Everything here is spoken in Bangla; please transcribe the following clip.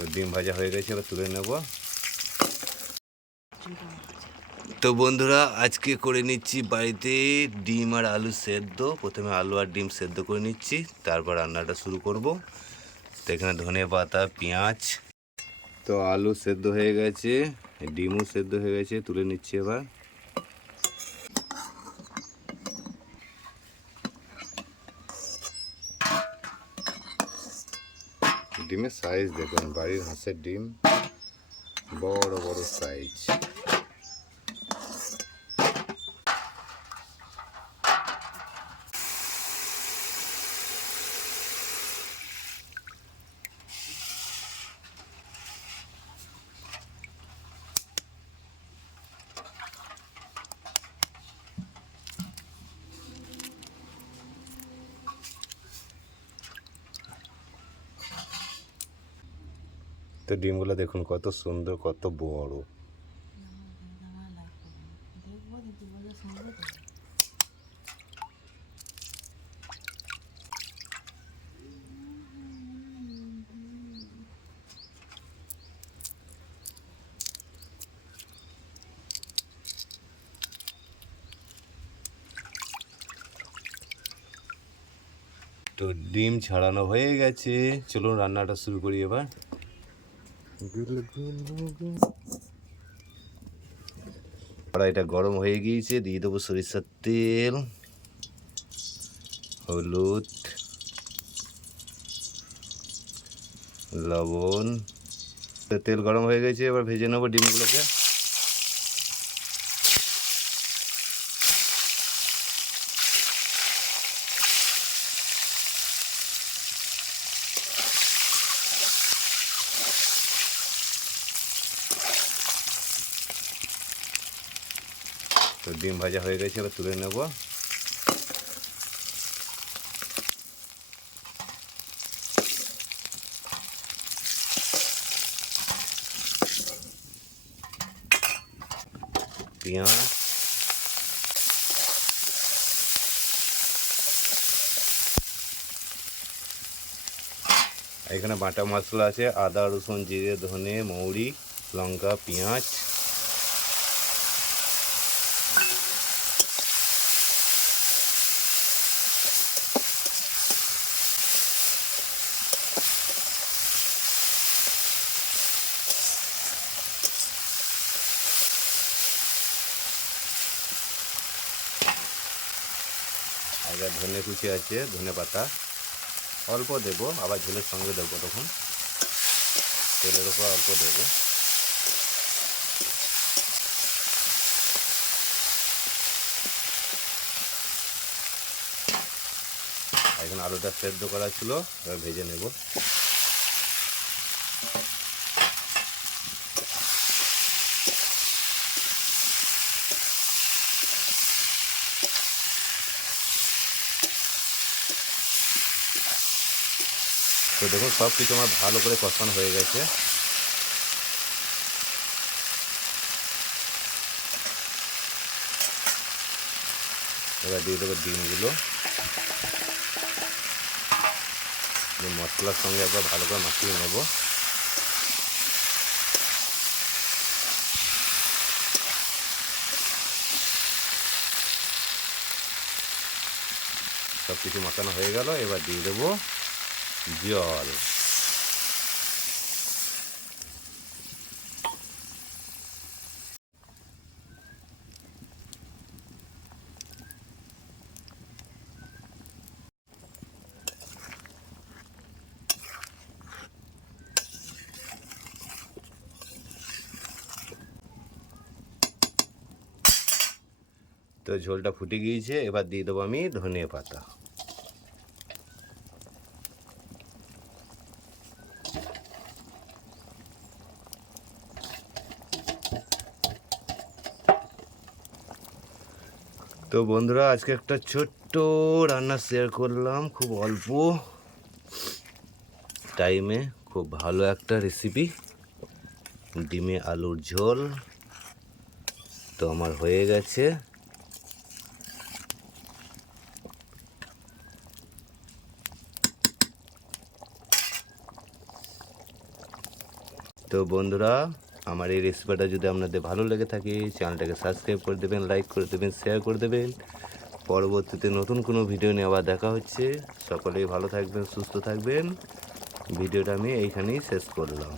তো ডিম ভাজা হয়ে গেছে, এবার তুলে নেব। তো বন্ধুরা, আজকে করে নিচ্ছি বাড়িতে ডিম আর আলু সেদ্ধ। প্রথমে আলু আর ডিম সেদ্ধ করে নিচ্ছি, তারপর রান্নাটা শুরু করব। তো এখানে ধনে পাতা, পেঁয়াজ। তো আলু সেদ্ধ হয়ে গেছে, ডিমও সেদ্ধ হয়ে গেছে, তুলে নিচ্ছি এবার। ডিমের সাইজ দেখুন বাড়ির হাঁসের ডিম। বড় বড় সাইজ তো ডিমগুলো দেখুন, কত সুন্দর, কত বড়। তো ডিম ছাড়ানো হয়ে গেছে। চলুন রান্নাটা শুরু করি এবার। কড়াইটা গরম হয়ে গিয়েছে, দিয়ে দেবো সরিষার তেল, হলুদ, লবণ। তেল গরম হয়ে গেছে, এবার ভেজে নেব ডিমগুলোকে। তো ডিম ভাজা হয়ে গেছে, এবার তুলে নেব। পেঁয়াজ। এখানে বাটা মশলা আছে, আদা, রসুন, জিরে, ধনে, মৌরি, লঙ্কা, পেঁয়াজ। আগে ধনে কুচি আছে, ধনে পাতা। অল্প দেবো, আবার ঝোলের সঙ্গে দেবো তখন। তেলের উপর অল্প দেবো। এখন আলুটা সেদ্ধ করা ছিল, এবার ভেজে নেব। তো দেখুন, সব কিছু আমার ভালো করে কষানো হয়ে গেছে। এবার দিয়ে দেবো ডিমগুলো। মশলার সঙ্গে একবার ভালো করে মাখিয়ে নেব। সব কিছু মাখানো হয়ে গেল, এবার দিয়ে দেবো জল তো ঝোলটা ফুটে গিয়েছে এবার দিয়ে দেবো আমি ধনে পাতা। তো বন্ধুরা, আজকে একটা ছোট্ট রান্না শেয়ার করলাম, খুব অল্প টাইমে খুব ভালো একটা রেসিপি ডিমে আলুর ঝোল। তো আমার হয়ে গেছে। তো বন্ধুরা আমার এই রেসিপিটা যদি আপনাদের ভালো লেগে থাকে চ্যানেলটাকে সাবস্ক্রাইব করে দেবেন লাইক করে দেবেন শেয়ার করে দেবেন। পরবর্তীতে নতুন কোনো ভিডিও নিয়ে আবার দেখা হচ্ছে। সকলেই ভালো থাকবেন, সুস্থ থাকবেন। ভিডিওটা আমি এইখানেই শেষ করলাম।